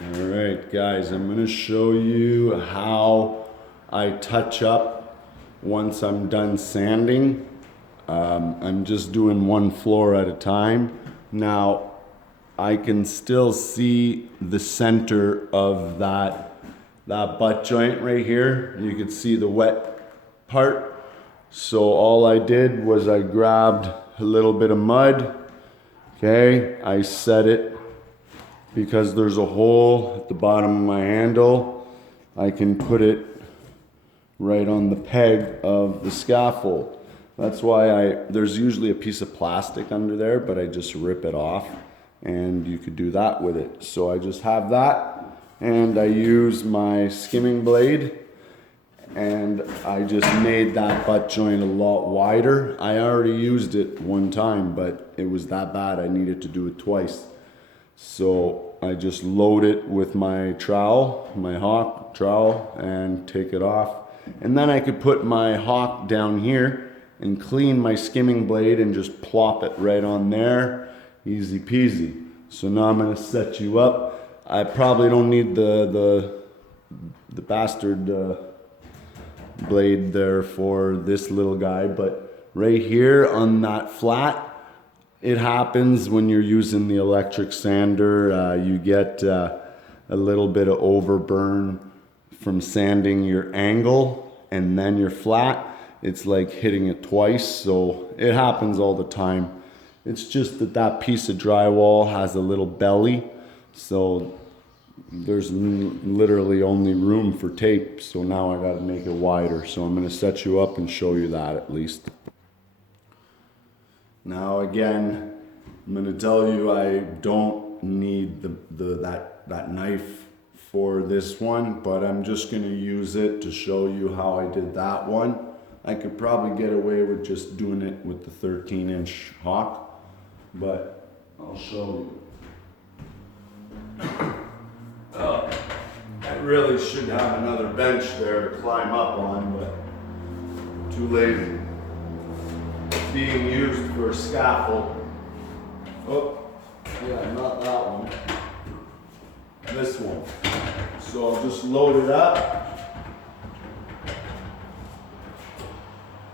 All right, guys, I'm going to show you how I touch up once I'm done sanding. I'm just doing one floor at a time. Now, I can still see the center of that butt joint right here. You can see the wet part. So all I did was I grabbed a little bit of mud. Okay, I set it because there's a hole at the bottom of my handle. I can put it right on the peg of the scaffold. That's why there's usually a piece of plastic under there, but I just rip it off and you could do that with it. So I just have that and I use my skimming blade and I just made that butt joint a lot wider. I already used it one time, but it was that bad I needed to do it twice. So I just load it with my trowel, my hawk trowel, and take it off. And then I could put my hawk down here and clean my skimming blade and just plop it right on there. Easy peasy. So now I'm gonna set you up. I probably don't need the bastard blade there for this little guy, but right here on that flat, it happens when you're using the electric sander. You get a little bit of overburn from sanding your angle and then your flat. It's like hitting it twice, so it happens all the time. It's just that piece of drywall has a little belly, so there's literally only room for tape, so now I gotta make it wider. So I'm gonna set you up and show you that at least. Now again, I'm gonna tell you I don't need that knife for this one, but I'm just gonna use it to show you how I did that one. I could probably get away with just doing it with the 13-inch hawk, but I'll show you. I really should have another bench there to climb up on, but too lazy. Being used for a scaffold. Oh, yeah, not that one. This one. So I'll just load it up.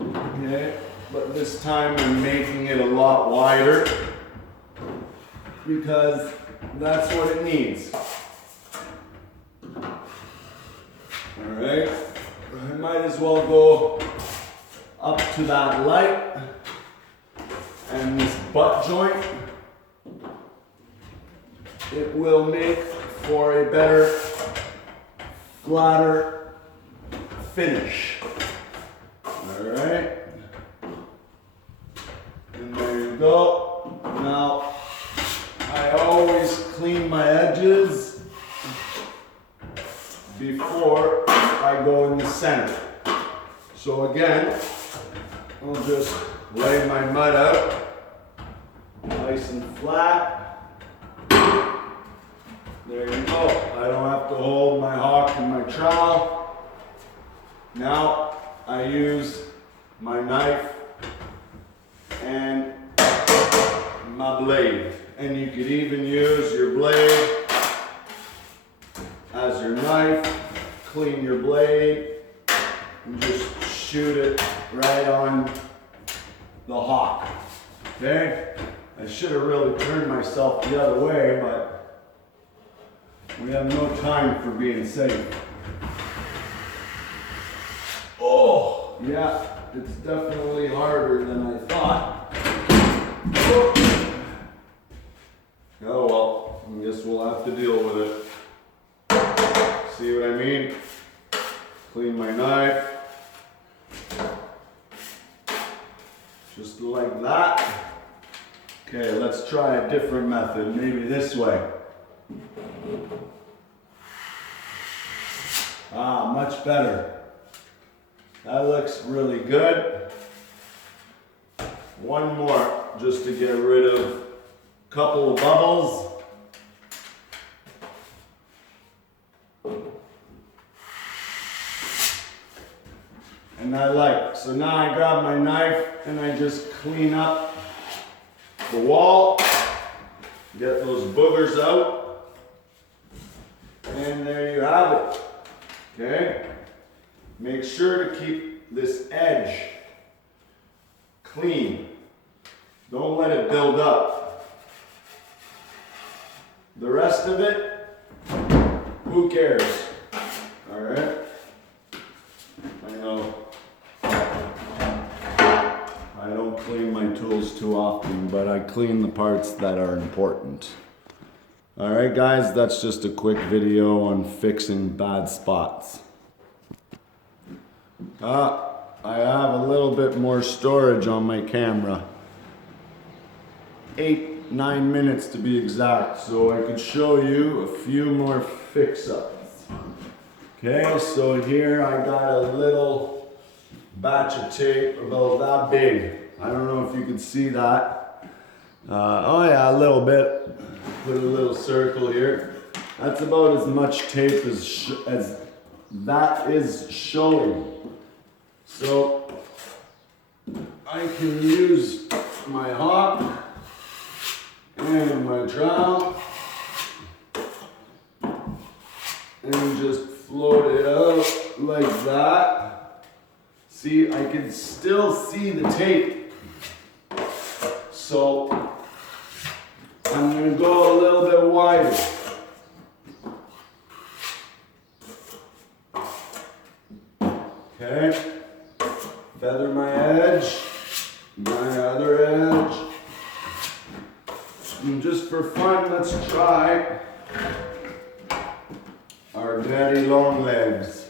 Okay, but this time I'm making it a lot wider because that's what it needs. Alright, I might as well go up to that light and this butt joint. It will make for a better, flatter finish. Alright, and there you go. Now, I always clean my edges before I go in the center. So again, I'll just lay my mud out, nice and flat. There you go. I don't have to hold my hawk and my trowel. Now I use my knife and my blade. And you could even use your blade as your knife. Clean your blade and just shoot it right on the hawk. Okay? I should have really turned myself the other way, but we have no time for being safe. Oh, yeah, it's definitely harder than I thought. Oh, oh well, I guess we'll have to deal with it. See what I mean? Clean my knife. Just like that. Okay, let's try a different method, maybe this way. Ah, much better. That looks really good. One more, just to get rid of a couple of bubbles. And I like, so now I grab my knife and I just clean up the wall, get those boogers out. And there you have it. Okay? Make sure to keep this edge clean. Don't let it build up. The rest of it, who cares? Alright? I know I don't clean my tools too often, but I clean the parts that are important. Alright guys, that's just a quick video on fixing bad spots. I have a little bit more storage on my camera. 8-9 minutes to be exact, so I could show you a few more fix-ups. Okay, so here I got a little batch of tape about that big. I don't know if you can see that. Oh yeah, a little bit. Put a little circle here. That's about as much tape as that is showing. So I can use my hawk and my trowel and just float it out like that. See, I can still see the tape. So I'm going to go a little bit wider. Okay. Feather my edge, my other edge. And just for fun, let's try our daddy long legs.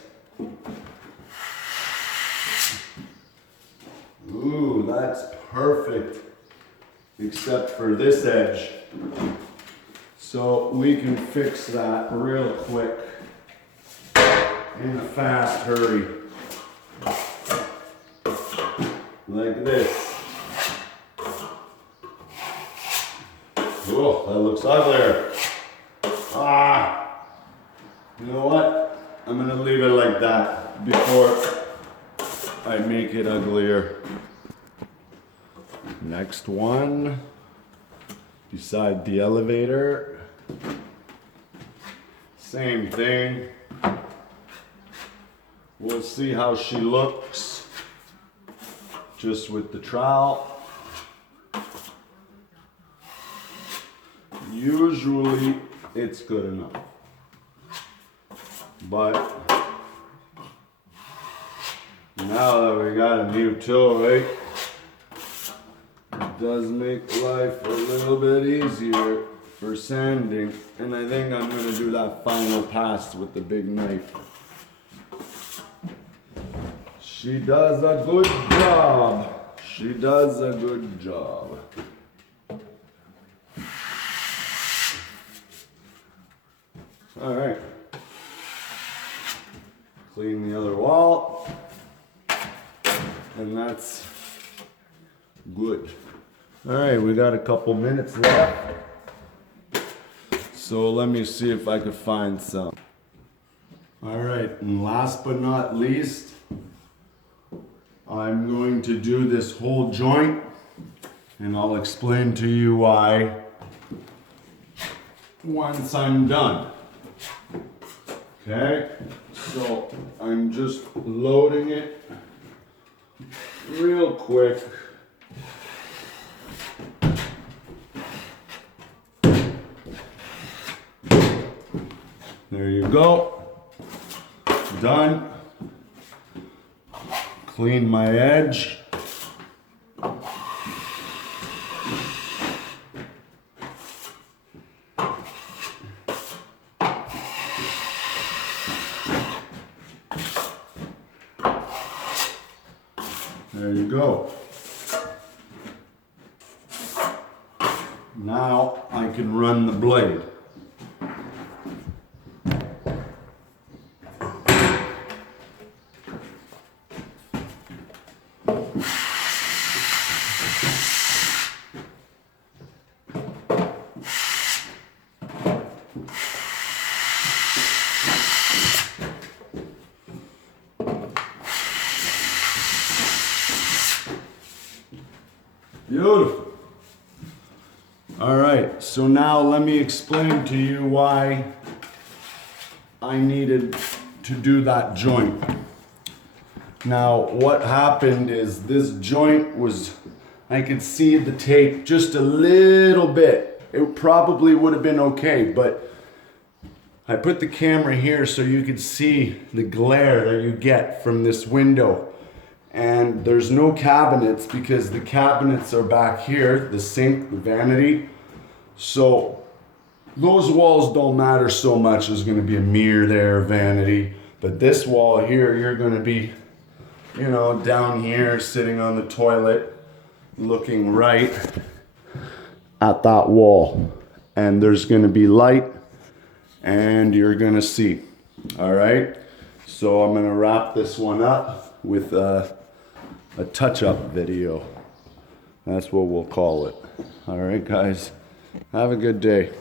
Ooh, that's perfect, except for this edge. So we can fix that real quick in a fast hurry. Like this. Oh, that looks uglier. Ah! You know what? I'm gonna leave it like that before I make it uglier. Next one. Beside the elevator. Same thing. We'll see how she looks. Just with the trowel. Usually it's good enough. But now that we got a new tool, right? It does make life a little bit easier for sanding. And I think I'm gonna do that final pass with the big knife. She does a good job. She does a good job. All right. Clean the other wall. And that's good. All right, we got a couple minutes left. So let me see if I could find some. All right, and last but not least, I'm going to do this whole joint, and I'll explain to you why once I'm done. Okay, so I'm just loading it real quick. There you go. Done. Clean my edge. There you go. Now I can run the blade. Beautiful. All right, so now let me explain to you why I needed to do that joint. Now, what happened is this joint was, I could see the tape just a little bit. It probably would have been okay, but I put the camera here so you could see the glare that you get from this window. And there's no cabinets because the cabinets are back here, the sink, the vanity. So those walls don't matter so much. There's gonna be a mirror there, vanity. But this wall here, you're gonna be, you know, down here sitting on the toilet, looking right at that wall. And there's gonna be light and you're gonna see, all right? So I'm gonna wrap this one up with a touch-up video. That's what we'll call it. All right, guys, have a good day.